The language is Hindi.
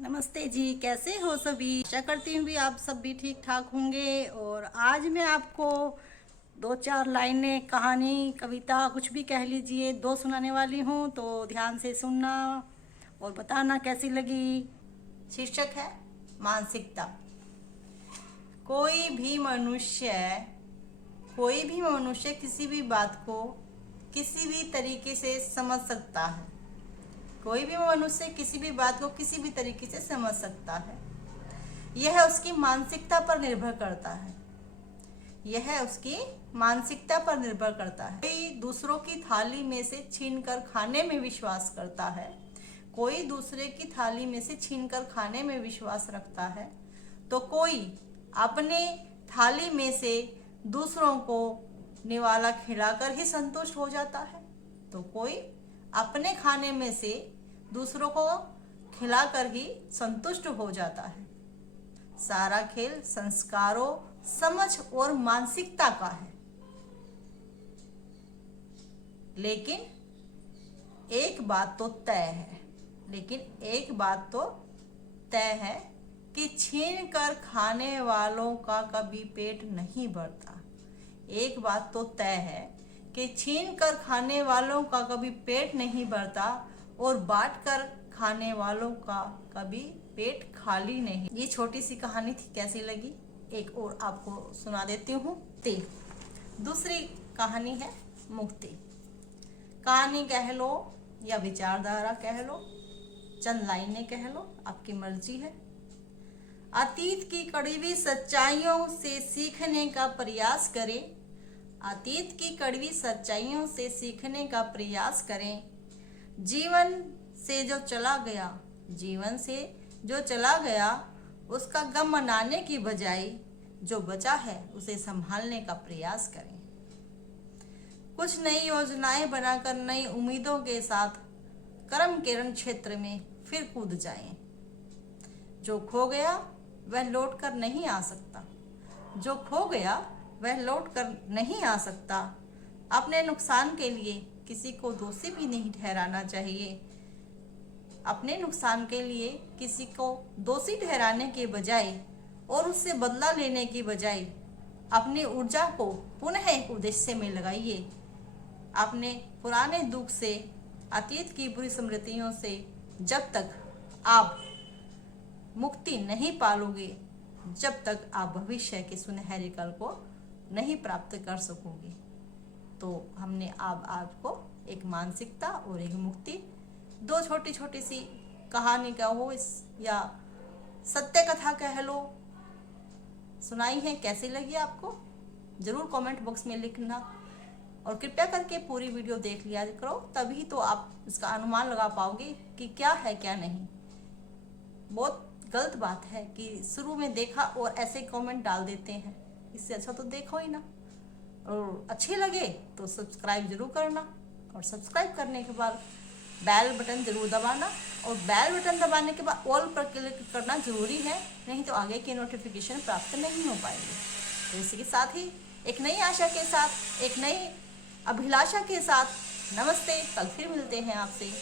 नमस्ते जी, कैसे हो सभी। आशा करती हूँ भी आप सब भी ठीक ठाक होंगे। और आज मैं आपको दो चार लाइनें, कहानी, कविता, कुछ भी कह लीजिए, दो सुनाने वाली हूँ, तो ध्यान से सुनना और बताना कैसी लगी। शीर्षक है मानसिकता। कोई भी मनुष्य कोई भी मनुष्य किसी भी बात को किसी भी तरीके से समझ सकता है। कोई भी मनुष्य किसी भी बात को किसी भी तरीके से समझ सकता है। यह उसकी मानसिकता पर निर्भर करता है। यह उसकी मानसिकता पर निर्भर करता है। कोई दूसरों की थाली में से छीनकर खाने में विश्वास करता है। कोई दूसरे की थाली में से छीनकर खाने में विश्वास रखता है, तो कोई अपने थाली में से दूसरों को निवाला खिलाकर ही संतुष्ट हो जाता है। तो कोई अपने खाने में से दूसरों को खिलाकर ही संतुष्ट हो जाता है। सारा खेल संस्कारों, समझ और मानसिकता का है। लेकिन एक बात तो तय है कि छीन कर खाने वालों का कभी पेट नहीं भरता। एक बात तो तय है कि छीन कर खाने वालों का कभी पेट नहीं भरता और बांट कर खाने वालों का कभी पेट खाली नहीं। ये छोटी सी कहानी थी, कैसी लगी? एक और आपको सुना देती हूँ। दूसरी कहानी है मुक्ति। कहानी कह लो या विचारधारा कह लो, चंद लाइनें कह लो, आपकी मर्जी है। अतीत की कड़वी सच्चाइयों से सीखने का प्रयास करें। अतीत की कड़वी सच्चाइयों से सीखने का प्रयास करें। जीवन से जो चला गया उसका गम मनाने की बजाय जो बचा है उसे संभालने का प्रयास करें। कुछ नई योजनाएं बनाकर नई उम्मीदों के साथ कर्म के रण क्षेत्र में फिर कूद जाएं। जो खो गया वह लौट कर नहीं आ सकता। अपने नुकसान के लिए किसी को दोषी भी नहीं ठहराना चाहिए। अपने नुकसान के लिए किसी को दोषी ठहराने के बजाय और उससे बदला लेने की बजाय अपनी ऊर्जा को पुनः एक उद्देश्य में लगाइए। अपने पुराने दुख से, अतीत की बुरी स्मृतियों से जब तक आप मुक्ति नहीं पालोगे, जब तक आप भविष्य के सुनहरे कल को नहीं प्राप्त कर सकोगे। तो हमने आपको एक मानसिकता और एक मुक्ति, दो छोटी छोटी सी कहानी कहो या सत्य कथा कह लो, सुनाई है। कैसी लगी आपको? जरूर कमेंट बॉक्स में लिखना और कृपया करके पूरी वीडियो देख लिया करो, तभी तो आप इसका अनुमान लगा पाओगे कि क्या है क्या नहीं। बहुत गलत बात है कि शुरू में देखा और ऐसे कमेंट डाल देते हैं। इससे अच्छा तो देखो ही ना। और अच्छी लगे तो सब्सक्राइब जरूर करना, और सब्सक्राइब करने के बाद बेल बटन जरूर दबाना, और बेल बटन दबाने के बाद ऑल पर क्लिक करना जरूरी है, नहीं तो आगे की नोटिफिकेशन प्राप्त नहीं हो पाएगी। तो इसी के साथ ही एक नई आशा के साथ, एक नई अभिलाषा के साथ, नमस्ते। कल फिर मिलते हैं आपसे।